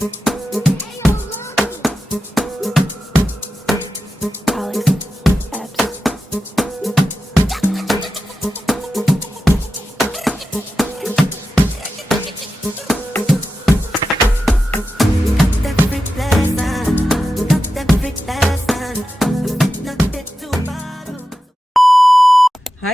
Hi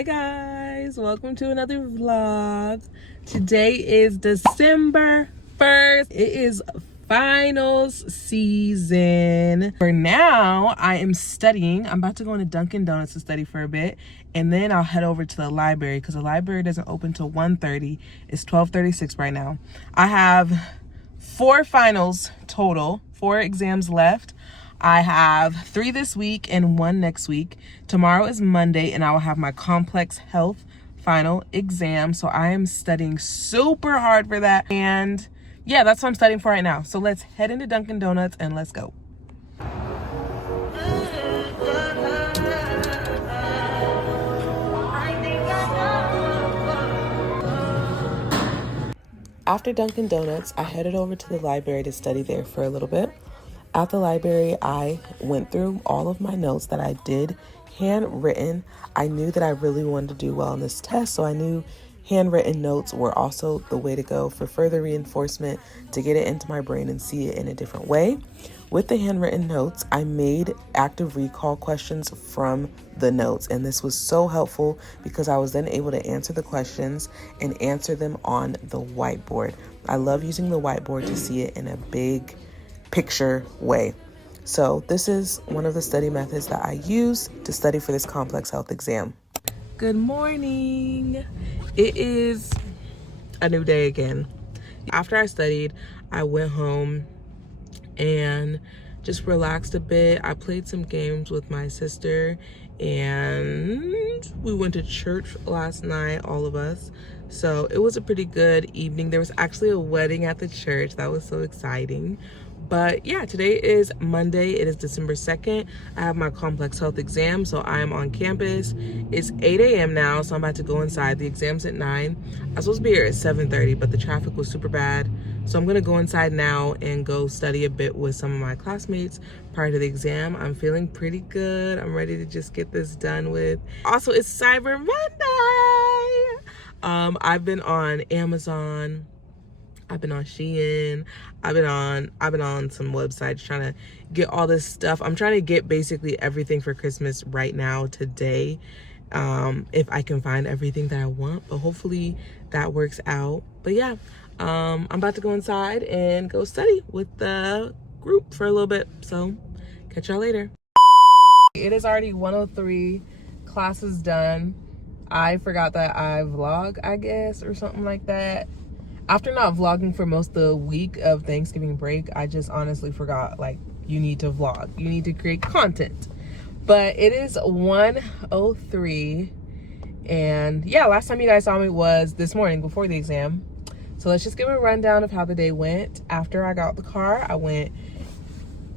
guys, welcome to another vlog. Today is December 1st. It is finals season. For now, I am studying. I'm about to go into Dunkin' Donuts to study for a bit, and then I'll head over to the library because the library doesn't open till 1:30. It's 12:36 right now. I have 4 finals total, 4 exams left. I have 3 this week and 1 next week. Tomorrow is Monday and I will have my complex health final exam. So I am studying super hard for that. And yeah, that's what I'm studying for right now. So let's head into Dunkin' Donuts and let's go. After Dunkin' Donuts, I headed over to the library to study there for a little bit. At the library, I went through all of my notes that I did handwritten. I knew that I really wanted to do well on this test, so I knew handwritten notes were also the way to go for further reinforcement to get it into my brain and see it in a different way. With the handwritten notes, I made active recall questions from the notes, and this was so helpful because I was then able to answer the questions and answer them on the whiteboard. I love using the whiteboard to see it in a big picture way. So this is one of the study methods that I use to study for this complex health exam. Good morning. It is a new day again. After I studied, I went home and just relaxed a bit. I played some games with my sister and we went to church last night, all of us. So it was a pretty good evening. There was actually a wedding at the church. That was so exciting. But yeah, today is Monday. It is December 2nd. I have my complex health exam, so I am on campus. It's 8 a.m. now, so I'm about to go inside. The exam's at 9. I was supposed to be here at 7:30, but the traffic was super bad. So I'm gonna go inside now and go study a bit with some of my classmates prior to the exam. I'm feeling pretty good. I'm ready to just get this done with. Also, it's Cyber Monday. I've been on Amazon. I've been on Shein. I've been on some websites trying to get all this stuff. I'm trying to get basically everything for Christmas right now today. If I can find everything that I want, but hopefully that works out. But yeah, I'm about to go inside and go study with the group for a little bit. So catch y'all later. It is already 1:03, class is done. I forgot that I vlog, I guess, or something like that. After not vlogging for most of the week of Thanksgiving break, I just honestly forgot, like, you need to vlog. You need to create content. But it is 1:03. And yeah, last time you guys saw me was this morning before the exam. So let's just give a rundown of how the day went. After I got out the car, I went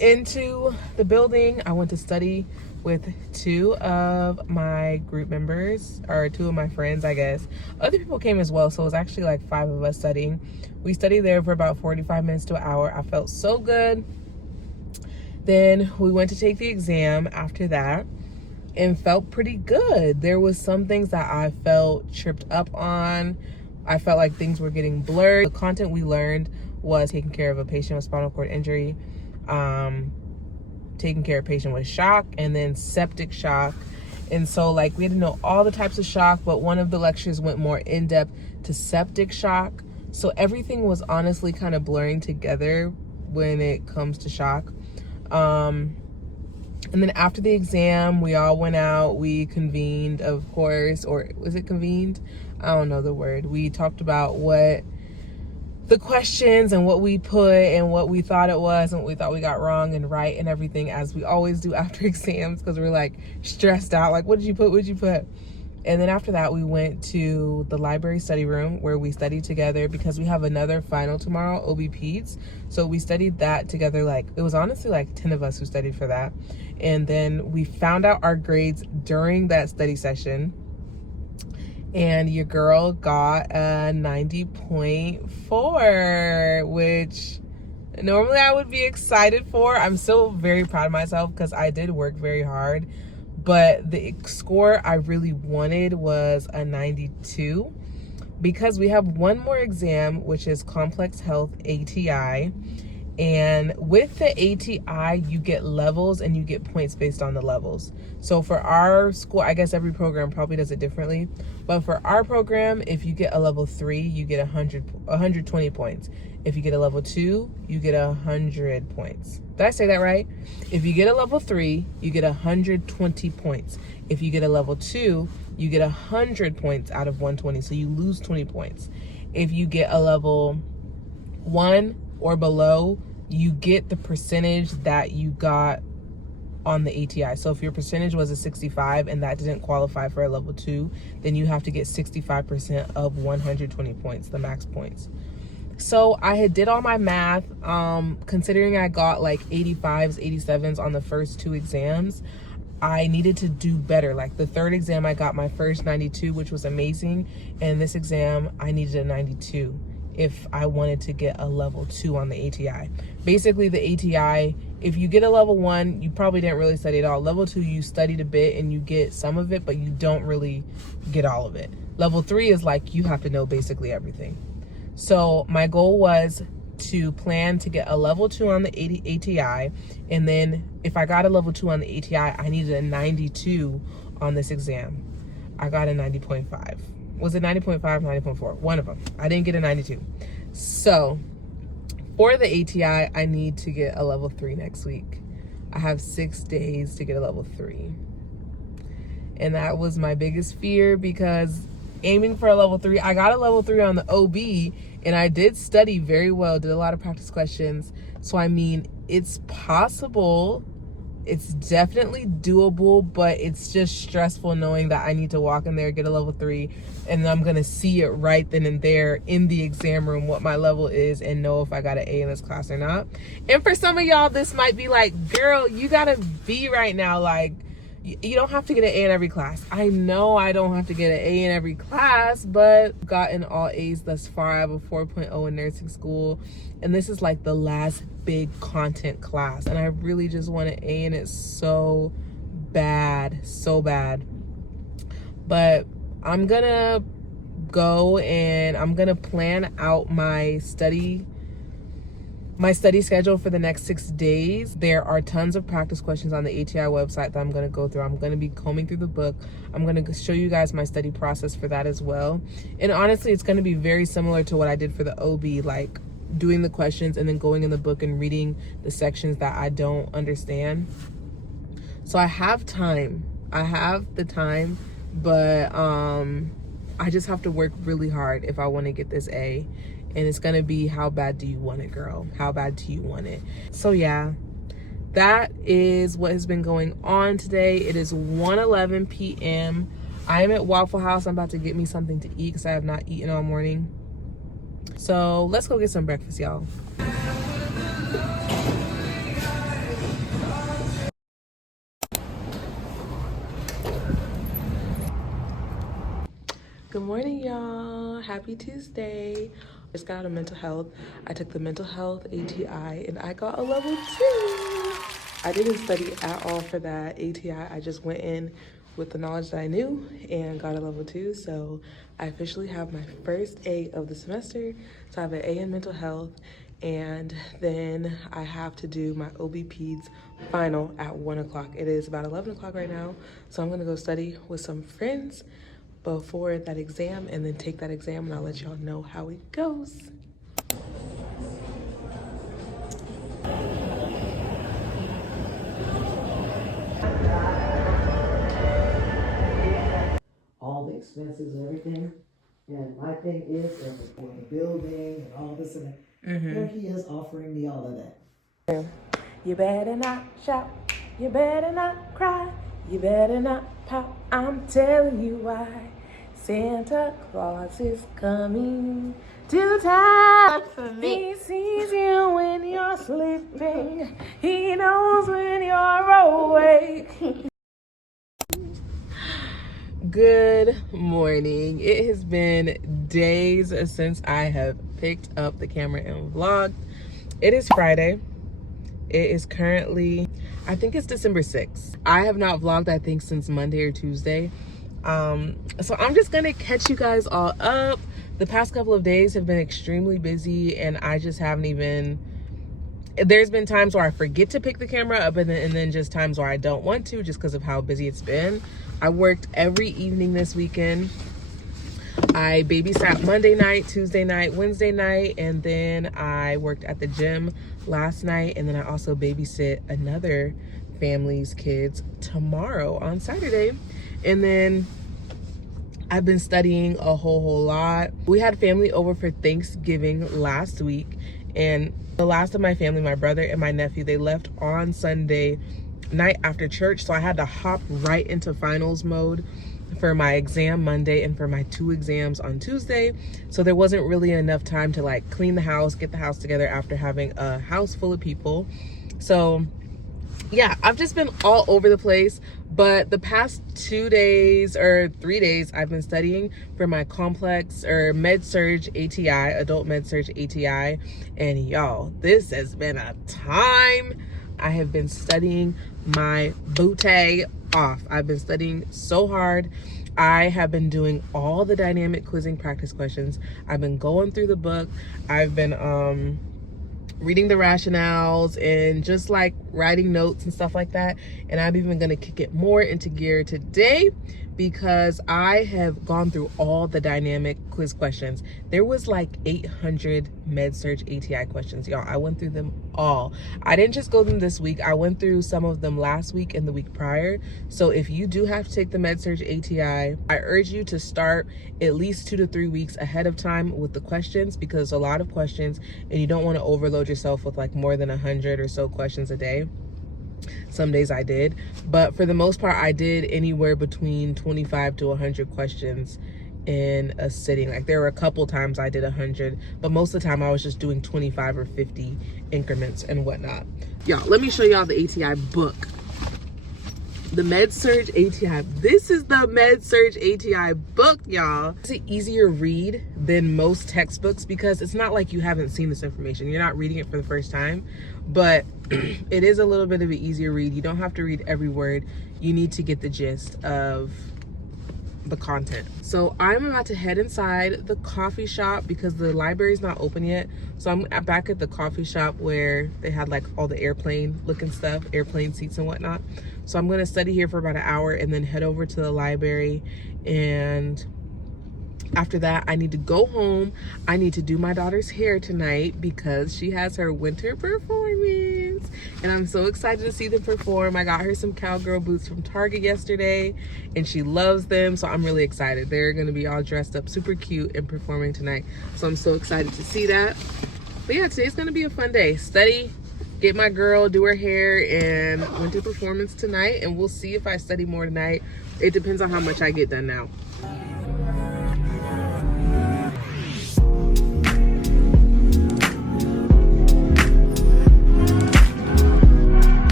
into the building. I went to study with 2 of my group members, or 2 of my friends, I guess. Other people came as well, so it was actually like 5 of us studying. We studied there for about 45 minutes to an hour. I felt so good. Then we went to take the exam after that and felt pretty good. There was some things that I felt tripped up on. I felt like things were getting blurred. The content we learned was taking care of a patient with spinal cord injury, taking care of a patient with shock, and then septic shock. And so like we had to know all the types of shock, but one of the lectures went more in depth to septic shock. So everything was honestly kind of blurring together when it comes to shock. And then after the exam, we all went out, we convened, of course, or was it convened? I don't know the word. We talked about what the questions and what we put and what we thought it was and what we thought we got wrong and right and everything, as we always do after exams, because we're like stressed out, like what did you put? And then after that, we went to the library study room where we studied together because we have another final tomorrow, OB Peds. So we studied that together. Like, it was honestly like 10 of us who studied for that. And then we found out our grades during that study session. And your girl got a 90.4, which normally I would be excited for. I'm still very proud of myself because I did work very hard, but the score I really wanted was a 92 because we have one more exam, which is complex health ATI. And with the ATI, you get levels and you get points based on the levels. So for our school, I guess every program probably does it differently. But for our program, if you get a level 3, you get 120 points. If you get a level 2, you get 100 points. Did I say that right? If you get a level 3, you get 120 points. If you get a level 2, you get 100 points out of 120. So you lose 20 points. If you get a level 1 or below, you get the percentage that you got on the ATI. So if your percentage was a 65 and that didn't qualify for a level 2, then you have to get 65% of 120 points, the max points. So I had did all my math, considering I got like 85s, 87s on the first 2 exams. I needed to do better. Like the 3rd exam, I got my first 92, which was amazing. And this exam, I needed a 92 if I wanted to get a level 2 on the ATI. Basically, the ATI, if you get a level 1, you probably didn't really study at all. Level 2, you studied a bit and you get some of it, but you don't really get all of it. Level 3 is like you have to know basically everything. So my goal was to plan to get a level 2 on the ATI, and then if I got a level 2 on the ATI, I needed a 92 on this exam. I got a 90.5. Was it 90.5, 90.4? One of them. I didn't get a 92. So for the ATI, I need to get a level 3 next week. I have 6 days to get a level 3. And that was my biggest fear because aiming for a level 3, I got a level 3 on the OB and I did study very well, did a lot of practice questions. So I mean, it's possible. It's definitely doable, but it's just stressful knowing that I need to walk in there, get a level 3, and I'm going to see it right then and there in the exam room what my level is and know if I got an A in this class or not. And for some of y'all, this might be like, girl, you got a B right now. Like, you don't have to get an A in every class. I know I don't have to get an A in every class, but gotten all A's thus far. I have a 4.0 in nursing school, and this is like the last big content class, and I really just want an A in it so bad. But I'm gonna go and I'm gonna plan out my study schedule for the next 6 days. There are tons of practice questions on the ATI website that I'm going to go through. I'm going to be combing through the book. I'm going to show you guys my study process for that as well. And honestly, it's going to be very similar to what I did for the OB, like doing the questions and then going in the book and reading the sections that I don't understand. So I have time. I have the time, but I just have to work really hard if I want to get this A. And it's gonna be, how bad do you want it, girl? How bad do you want it? So yeah, that is what has been going on today. It is 1:11 p.m. I am at Waffle House. I'm about to get me something to eat because I have not eaten all morning. So let's go get some breakfast, y'all. Good morning, y'all. Happy Tuesday. Just got out of mental health. I took the mental health ATI and I got a level 2. I didn't study at all for that ATI. I just went in with the knowledge that I knew and got a level 2. So I officially have my first A of the semester. So I have an A in mental health, and then I have to do my OB Peds final at 1 o'clock. It is about 11 o'clock right now. So I'm gonna go study with some friends before that exam and then take that exam, and I'll let y'all know how it goes. All the expenses and everything. And my thing is, for the building and all this and that, there he is offering me all of that. You better not shout, you better not cry, you better not pout, I'm telling you why. Santa Claus is coming to town. He sees you when you're sleeping. He knows when you're awake. Good morning. It has been days since I have picked up the camera and vlogged. It is Friday. It is currently, I think it's December 6th. I have not vlogged, I think, since Monday or Tuesday. So I'm just gonna catch you guys all up. The past couple of days have been extremely busy, and I just haven't even, there's been times where I forget to pick the camera up, and then just times where I don't want to, just because of how busy it's been. I worked every evening this weekend. I babysat Monday night, Tuesday night, Wednesday night, and then I worked at the gym last night, and then I also babysit another family's kids tomorrow on Saturday. And then I've been studying a whole lot. We had family over for Thanksgiving last week, and the last of my family, my brother and my nephew, they left on Sunday night after church, so I had to hop right into finals mode for my exam Monday and for my 2 exams on Tuesday. So there wasn't really enough time to like clean the house, get the house together after having a house full of people. So yeah, I've just been all over the place. But the past 2 days or 3 days, I've been studying for my complex or med-surg ATI, adult med-surg ATI. And y'all, this has been a time. I have been studying my booty off. I've been studying so hard. I have been doing all the dynamic quizzing practice questions. I've been going through the book. I've been reading the rationales and just like writing notes and stuff like that. And I'm even gonna kick it more into gear today because I have gone through all the dynamic quiz questions. There was like 800 med-surg ATI questions, y'all. I went through them all. I didn't just go through them this week. I went through some of them last week and the week prior. So if you do have to take the med-surg ATI, I urge you to start at least 2 to 3 weeks ahead of time with the questions, because it's a lot of questions and you don't want to overload yourself with like more than 100 or so questions a day. Some days I did, but for the most part, I did anywhere between 25 to 100 questions in a sitting. Like there were a couple times I did 100, but most of the time I was just doing 25 or 50 increments and whatnot. Y'all, let me show y'all the ATI book. The med-surg ATI. This is the med-surg ATI book, y'all. It's an easier read than most textbooks because it's not like you haven't seen this information. You're not reading it for the first time, but it is a little bit of an easier read. You don't have to read every word. You need to get the gist of the content. So I'm about to head inside the coffee shop because the library's not open yet. So I'm back at the coffee shop where they had like all the airplane looking stuff, airplane seats and whatnot. So I'm gonna study here for about an hour and then head over to the library. And after that, I need to go home. I need to do my daughter's hair tonight because she has her winter performance. And I'm so excited to see them perform. I got her some cowgirl boots from Target yesterday and she loves them. So I'm really excited. They're gonna be all dressed up super cute and performing tonight. So I'm so excited to see that. But yeah, today's gonna be a fun day. Study, get my girl, do her hair, and winter performance tonight. And we'll see if I study more tonight. It depends on how much I get done now.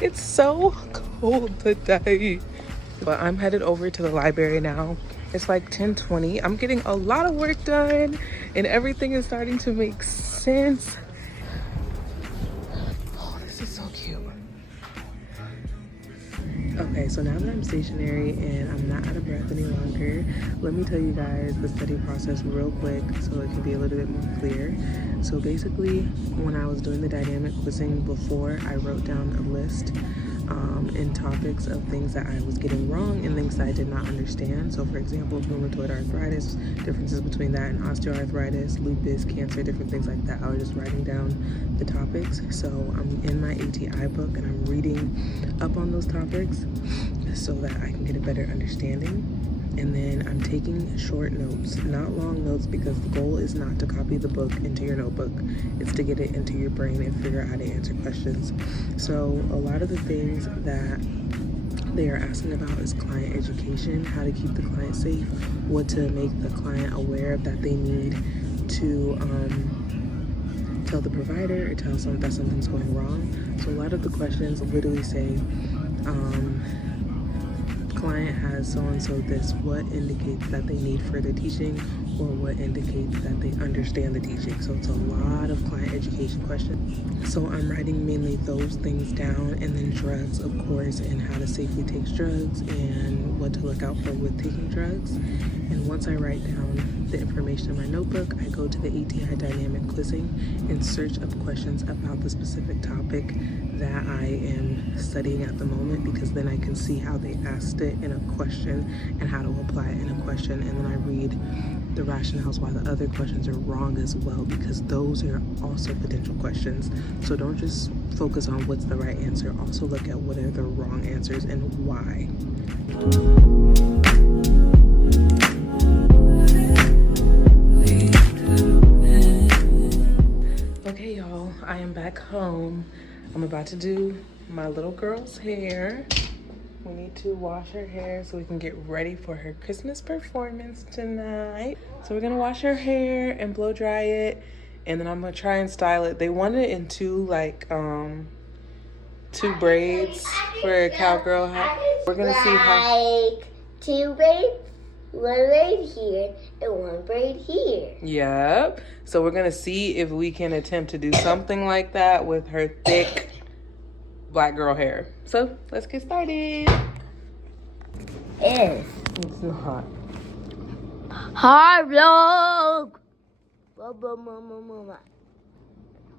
It's so cold today, but I'm headed over to the library now. It's like 10:20. I'm getting a lot of work done and everything is starting to make sense. Oh, this is so cute. Okay, so now that I'm stationary and I'm not out of breath any longer, let me tell you guys the study process real quick so it can be a little bit more clear. So basically, when I was doing the dynamic quizzing before, I wrote down a list in topics of things that I was getting wrong and things that I did not understand. So for example, rheumatoid arthritis, differences between that and osteoarthritis, lupus, cancer, different things like that. I was just writing down the topics. So I'm in my ATI book and I'm reading up on those topics so that I can get a better understanding. And then I'm taking short notes, not long notes, because the goal is not to copy the book into your notebook. It's to get it into your brain and figure out how to answer questions. So a lot of the things that they are asking about is client education, how to keep the client safe, what to make the client aware of that they need to tell the provider or tell someone that something's going wrong. So a lot of the questions literally say, client has so-and-so this, what indicates that they need further teaching, or what indicates that they understand the teaching. So it's a lot of client education questions. So I'm writing mainly those things down, and then drugs, of course, and how to safely take drugs and what to look out for with taking drugs. And once I write down the information in my notebook, I go to the ATI dynamic quizzing in search of questions about the specific topic that I am studying at the moment, because then I can see how they asked it in a question and how to apply it in a question. And then I read the rationales why the other questions are wrong as well, because those are also potential questions. So don't just focus on what's the right answer, also look at what are the wrong answers and why. Okay, y'all, I am back home. I'm about to do my little girl's hair. We need to wash her hair so we can get ready for her Christmas performance tonight. So we're gonna wash her hair and blow dry it, and then I'm gonna try and style it. They want it in two braids for a cowgirl hat. We're gonna see how. Two braids, one braid here and one braid here. Yep. So we're gonna see if we can attempt to do something like that with her thick black girl hair. So let's get started. It's not. hard vlog.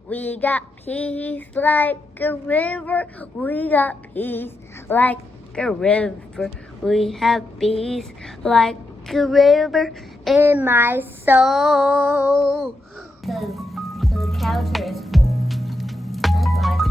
We got peace like a river. We got peace like a river. We have peace like a river in my soul. The counter is full. That's why.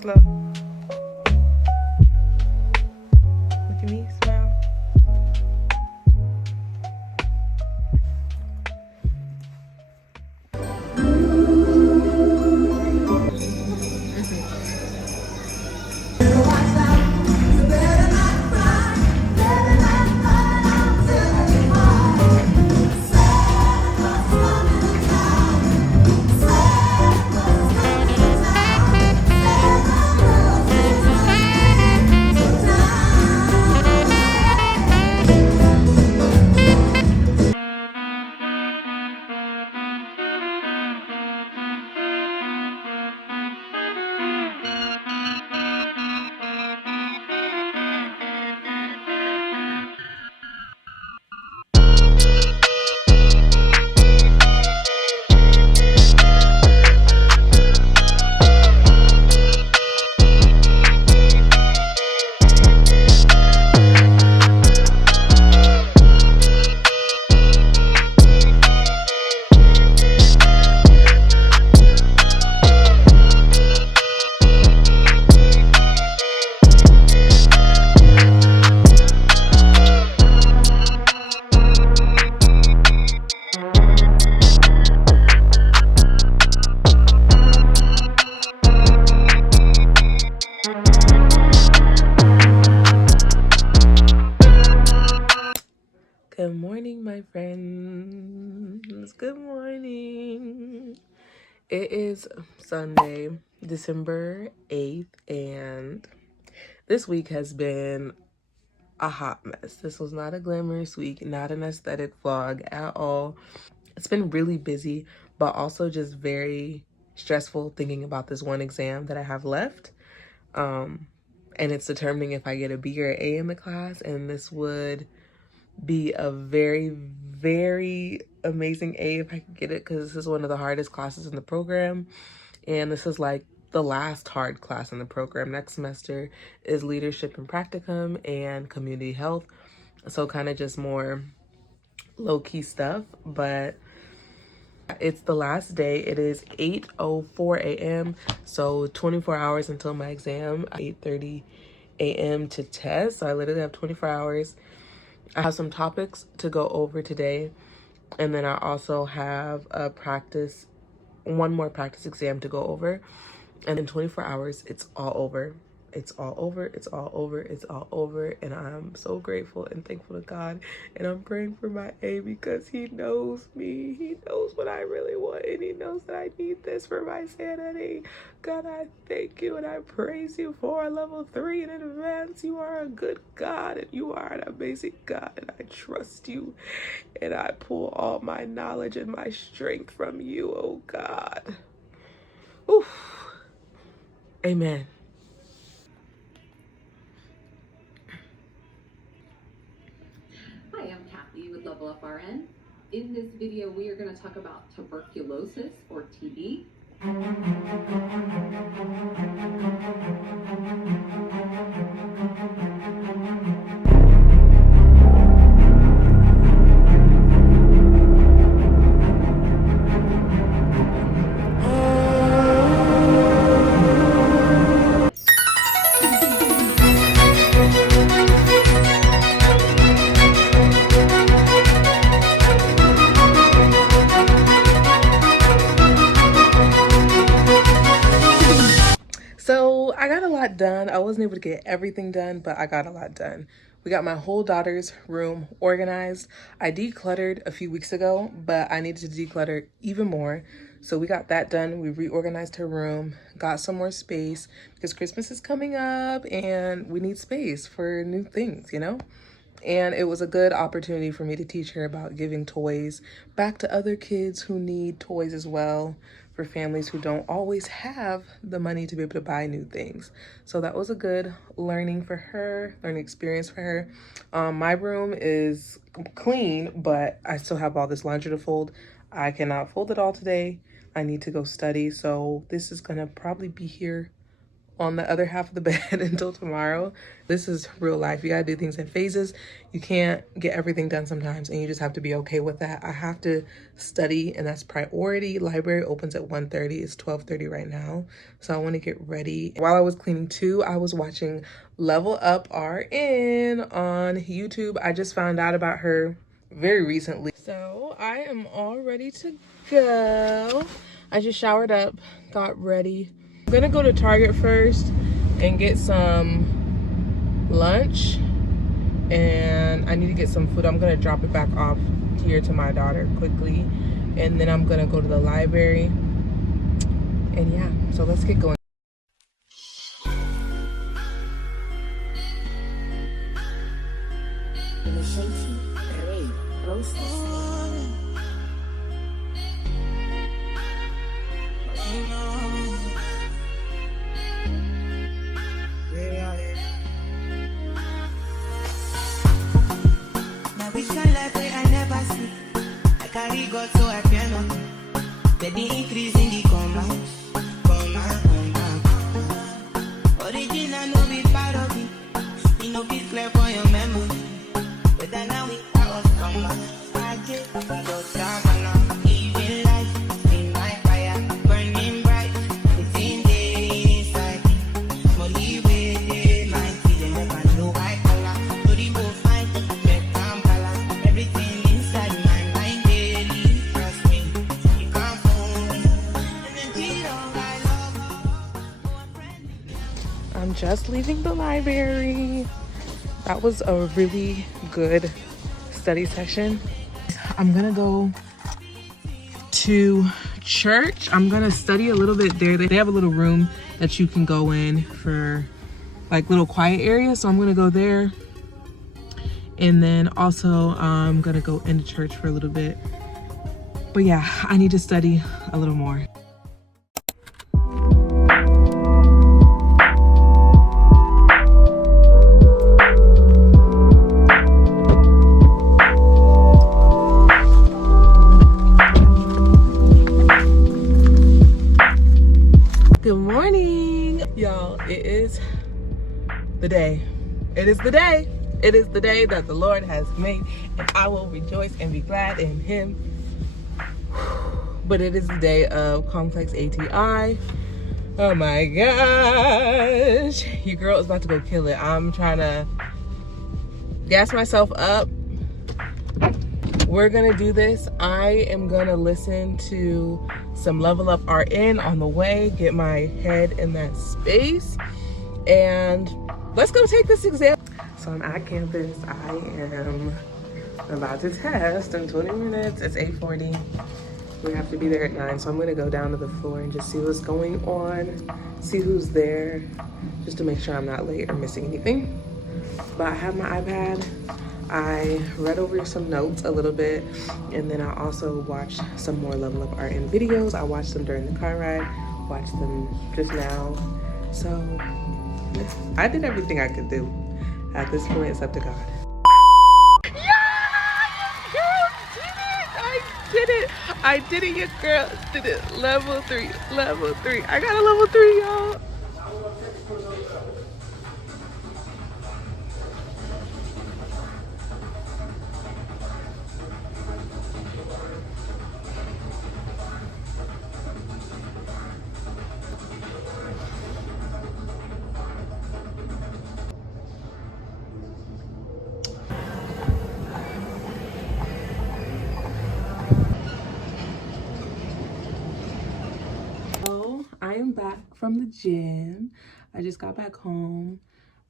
Slow. Look at me, smile. Good morning, my friends. Good morning. It is Sunday, December 8th, and this week has been a hot mess. This was not a glamorous week, not an aesthetic vlog at all. It's been really busy, but also just very stressful thinking about this one exam that I have left. And it's determining if I get a B or an A in the class, and this would be a very, very amazing A if I could get it, because this is one of the hardest classes in the program, and this is like the last hard class in the program. Next semester is leadership and practicum and community health, so kind of just more low-key stuff, but it's the last day. It is 8:04 a.m. so 24 hours until my exam. 8:30 a.m. to test, so I literally have 24 hours. I have some topics to go over today, and then I also have one more practice exam to go over, and in 24 hours it's all over. It's all over, it's all over, it's all over, and I'm so grateful and thankful to God, and I'm praying for my A because he knows me. He knows what I really want, and he knows that I need this for my sanity. God, I thank you and I praise you for level 3 in advance. You are a good God, and you are an amazing God, and I trust you, and I pull all my knowledge and my strength from you, oh God. Oof. Amen. Hi, I'm Kathy with Level Up RN. In this video, we are going to talk about tuberculosis or TB. So I got a lot done. I wasn't able to get everything done, but I got a lot done. We got my whole daughter's room organized. I decluttered a few weeks ago, but I needed to declutter even more. So we got that done. We reorganized her room, got some more space because Christmas is coming up and we need space for new things, you know? And it was a good opportunity for me to teach her about giving toys back to other kids who need toys as well, for families who don't always have the money to be able to buy new things. So that was a good learning experience for her. My room is clean, but I still have all this laundry to fold. I cannot fold it all today. I need to go study. So this is gonna probably be here on the other half of the bed until tomorrow. This is real life. You gotta do things in phases. You can't get everything done sometimes, and you just have to be okay with that. I have to study, and that's priority. Library opens at 1:30. It's 12:30 right now, so I want to get ready. While I was cleaning too, I was watching Level Up RN on YouTube. I just found out about her very recently, so I am all ready to go. I just showered up, got ready. I'm gonna go to Target first and get some lunch, and I need to get some food. I'm gonna drop it back off here to my daughter quickly, and then I'm gonna go to the library, and yeah, so let's get going. Carry God so I fear nothing. Steady increase in the command. Original no be part of it. You know be clear for your memory. But then now we are come back. I get just living life in my fire, burning bright. It's in the inside. Molly with my feeling like I know I color. To the both fight, bet I'm color. Everything inside my mind. I'm just leaving the library. That was a really good study session. I'm gonna go to church. I'm gonna study a little bit there. They have a little room that you can go in for like little quiet areas. So I'm gonna go there. And then also I'm gonna go into church for a little bit. But yeah, I need to study a little more. Good morning, y'all. It is the day. It is the day. It is the day that the Lord has made, and I will rejoice and be glad in him. But it is the day of complex ATI. Oh my gosh. Your girl is about to go kill it. I'm trying to gas myself up. We're gonna do this. I am gonna listen to some Level Up RN on the way, get my head in that space, and let's go take this exam. So I'm at campus. I am about to test in 20 minutes. It's 8:40. We have to be there at 9. So I'm gonna go down to the floor and just see what's going on, see who's there, just to make sure I'm not late or missing anything. But I have my iPad. I read over some notes a little bit, and then I also watched some more Level Up RN videos. I watched them during the car ride, watched them just now. So I did everything I could do. At this point, it's up to God. I did it. Your girl did it. Level 3. I got a level 3, y'all. I am back from the gym. I just got back home.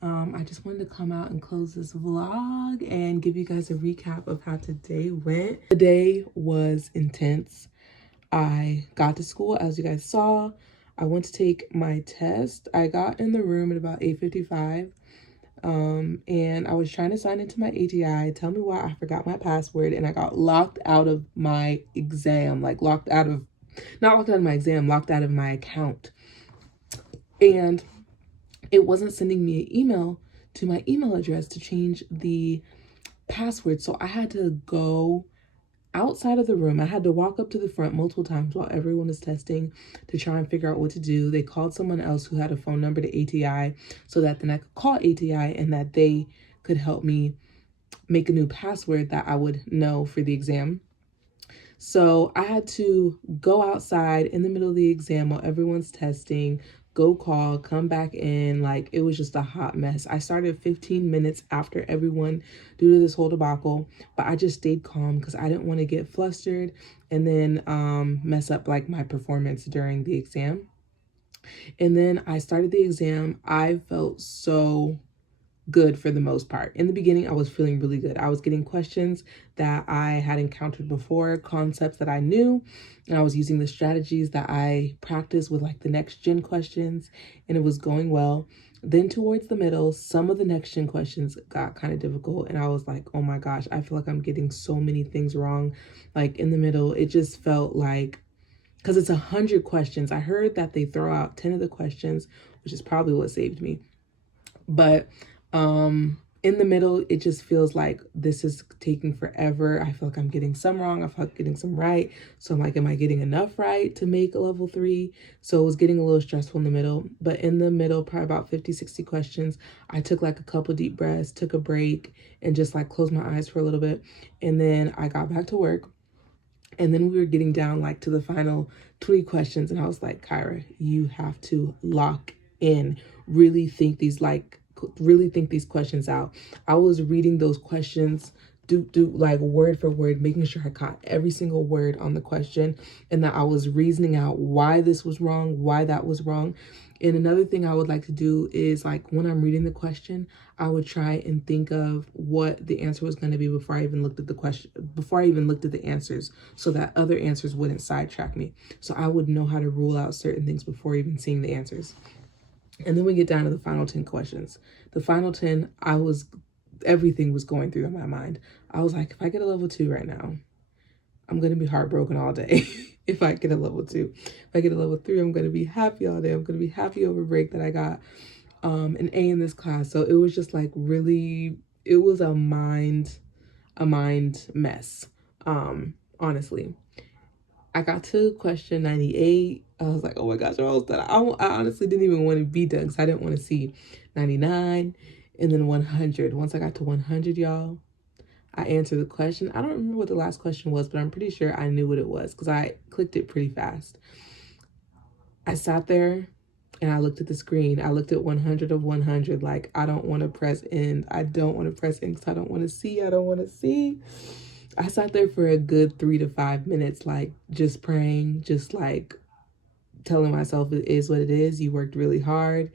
I just wanted to come out and close this vlog and give you guys a recap of how today went. The day was intense. I got to school, as you guys saw. I went to take my test. I got in the room at about 8:55. And I was trying to sign into my ATI. Tell me why I forgot my password, and I got locked out of my exam. Like locked out of my exam, locked out of my account. And it wasn't sending me an email to my email address to change the password. So I had to go outside of the room. I had to walk up to the front multiple times while everyone was testing to try and figure out what to do. They called someone else who had a phone number to ATI so that then I could call ATI and that they could help me make a new password that I would know for the exam. So I had to go outside in the middle of the exam while everyone's testing, go call, come back in. Like, it was just a hot mess. I started 15 minutes after everyone due to this whole debacle, but I just stayed calm because I didn't want to get flustered and then mess up like my performance during the exam. And then I started the exam. I felt so good for the most part. In the beginning, I was feeling really good. I was getting questions that I had encountered before, concepts that I knew, and I was using the strategies that I practiced with like the next gen questions, and it was going well. Then towards the middle, some of the next gen questions got kind of difficult, and I was like, oh my gosh, I feel like I'm getting so many things wrong. Like in the middle, it just felt like, because it's 100 questions. I heard that they throw out 10 of the questions, which is probably what saved me. But in the middle, it just feels like this is taking forever. I feel like I'm getting some wrong. I feel like I'm getting some right. So I'm like, am I getting enough right to make a level 3? So it was getting a little stressful in the middle. But in the middle, probably about 50, 60 questions, I took like a couple deep breaths, took a break, and just like closed my eyes for a little bit. And then I got back to work. And then we were getting down like to the final 20 questions. And I was like, Kyra, you have to lock in, really think these questions out. I was reading those questions do like word for word, making sure I caught every single word on the question, and that I was reasoning out why this was wrong, why that was wrong. And another thing I would like to do is, like, when I'm reading the question, I would try and think of what the answer was going to be before I even looked at the question, before I even looked at the answers, so that other answers wouldn't sidetrack me. So I would know how to rule out certain things before even seeing the answers. And then we get down to the final 10 questions. The final 10, everything was going through in my mind. I was like, if I get a level 2 right now, I'm going to be heartbroken all day. If I get a level 2, if I get a level 3, I'm going to be happy all day. I'm going to be happy over break that I got an A in this class. So it was just like really, it was a mind mess. Honestly, I got to question 98. I was like, oh my gosh, I almost done. I honestly didn't even want to be done because I didn't want to see 99 and then 100. Once I got to 100, y'all, I answered the question. I don't remember what the last question was, but I'm pretty sure I knew what it was because I clicked it pretty fast. I sat there and I looked at the screen. I looked at 100 of 100. Like, I don't want to press end. I don't want to press end because I don't want to see. I don't want to see. I sat there for a good 3 to 5 minutes, like, just praying, just like telling myself it is what it is. You worked really hard.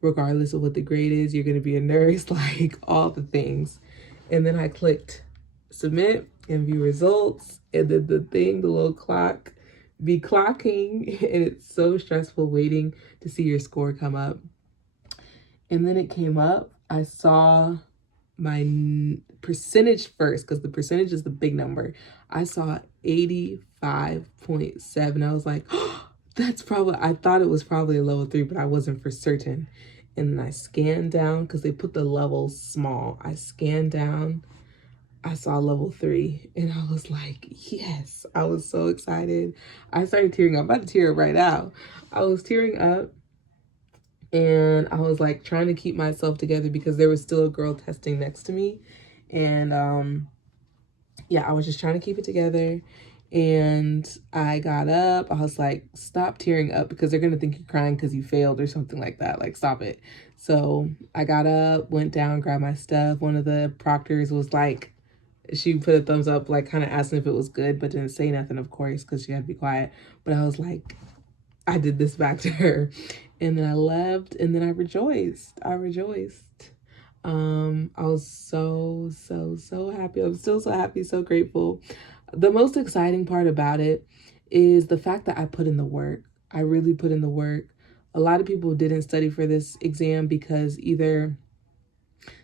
Regardless of what the grade is, you're going to be a nurse, like all the things. And then I clicked submit and view results. And then the little clock be clocking. And it's so stressful waiting to see your score come up. And then it came up. I saw my percentage first, because the percentage is the big number. I saw 85.7. I was like, oh, that's probably, I thought it was probably a level 3, but I wasn't for certain. And then I scanned down because they put the levels small. I scanned down, I saw level 3, and I was like, yes. I was so excited. I started tearing up. I'm about to tear up right now. I was tearing up, and I was like trying to keep myself together because there was still a girl testing next to me. And yeah, I was just trying to keep it together. And I got up. I was like, stop tearing up because they're going to think you're crying because you failed or something like that. Like, stop it. So I got up, went down, grabbed my stuff. One of the proctors was like, she put a thumbs up, like kind of asking if it was good, but didn't say nothing, of course, because she had to be quiet. But I was like, I did this back to her. And then I left, and then I rejoiced. I was so happy. I'm still so happy, so grateful. The most exciting part about it is the fact that I put in the work. I really put in the work. A lot of people didn't study for this exam because either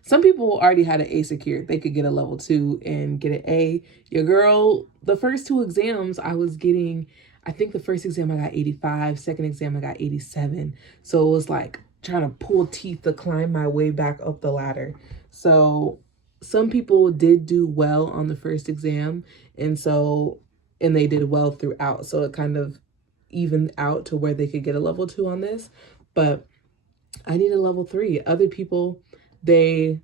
some people already had an A secured. They could get a level 2 and get an A. Your girl, the first 2 exams I was getting, I think the first exam I got 85, second exam I got 87. So it was like trying to pull teeth to climb my way back up the ladder. So some people did do well on the first exam, and they did well throughout. So it kind of evened out to where they could get a level 2 on this. But I need a level 3. Other people, they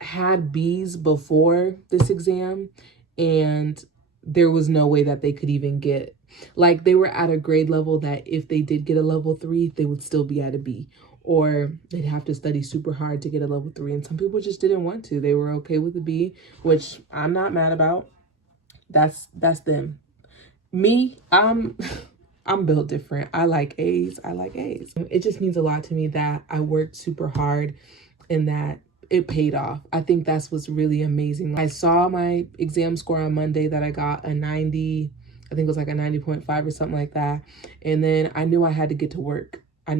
had B's before this exam, and there was no way that they could even get, like, they were at a grade level that if they did get a level 3, they would still be at a B, or they'd have to study super hard to get a level 3. And some people just didn't want to. They were okay with a B, which I'm not mad about. That's them. Me, I'm built different. I like A's. It just means a lot to me that I worked super hard and that it paid off. I think that's what's really amazing. I saw my exam score on Monday that I got a 90, I think it was like a 90.5 or something like that. And then I knew I had to get to work. I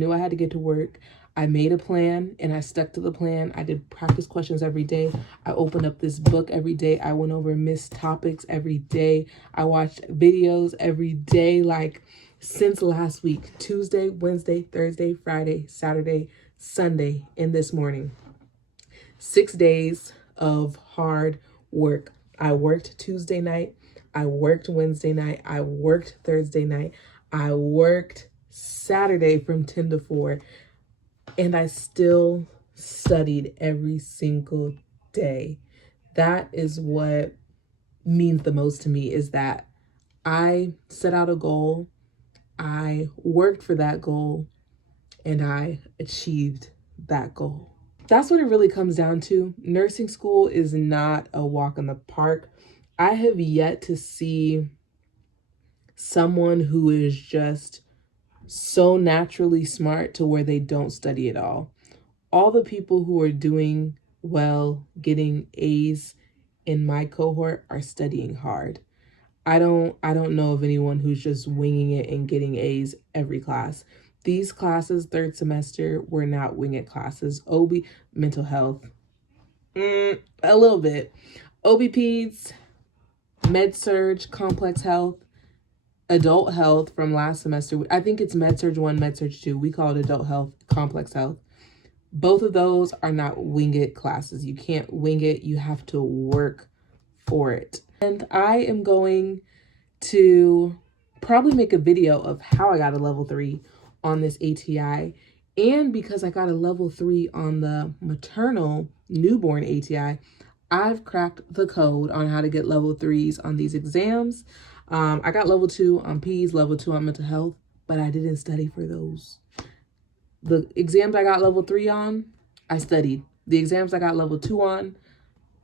made a plan and I stuck to the plan. I did practice questions every day. I opened up this book every day. I went over missed topics every day. I watched videos every day, like since last week, Tuesday, Wednesday, Thursday, Friday, Saturday, Sunday, and this morning. 6 days of hard work. I worked Tuesday night. I worked Wednesday night. I worked Thursday night. I worked Saturday from 10 to 4. And I still studied every single day. That is what means the most to me, is that I set out a goal, I worked for that goal, and I achieved that goal. that's what it really comes down to. Nursing school is not a walk in the park. I have yet to see someone who is just so naturally smart to where they don't study at all. All the people who are doing well, getting A's in my cohort are studying hard. I don't know of anyone who's just winging it and getting A's every class. These classes, third semester, were not wing it classes. OB, mental health, a little bit. OB peds, med surg, complex health, adult health from last semester. I think it's med surg 1, med surg 2. We call it adult health, complex health. Both of those are not wing it classes. You can't wing it. You have to work for it. And I am going to probably make a video of how I got a level 3 on this ATI, and because I got a level 3 on the maternal newborn ATI, I've cracked the code on how to get level 3s on these exams. I got level 2 on peds, level 2 on mental health, but I didn't study for those. The exams I got level 3 on, I studied. The exams I got level 2 on,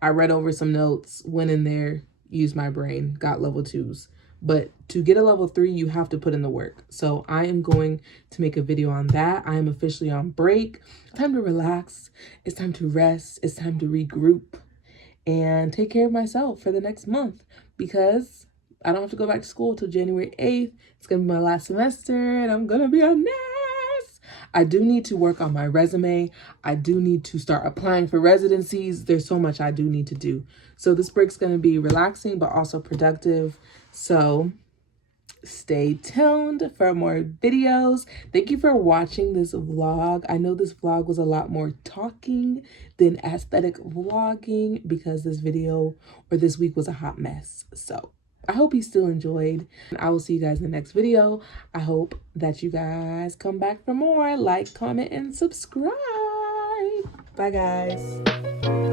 I read over some notes, went in there, used my brain, got level 2s. But to get a level 3, you have to put in the work. So I am going to make a video on that. I am officially on break. It's time to relax. It's time to rest. It's time to regroup and take care of myself for the next month, because I don't have to go back to school till January 8th. It's going to be my last semester and I'm going to be a nurse. I do need to work on my resume. I do need to start applying for residencies. There's so much I do need to do. So this break's going to be relaxing, but also productive. So stay tuned for more videos. Thank you for watching this vlog. I know this vlog was a lot more talking than aesthetic vlogging, because this video or this week was a hot mess. So I hope you still enjoyed. I will see you guys in the next video. I hope that you guys come back for more. Like, comment, and subscribe. Bye, guys.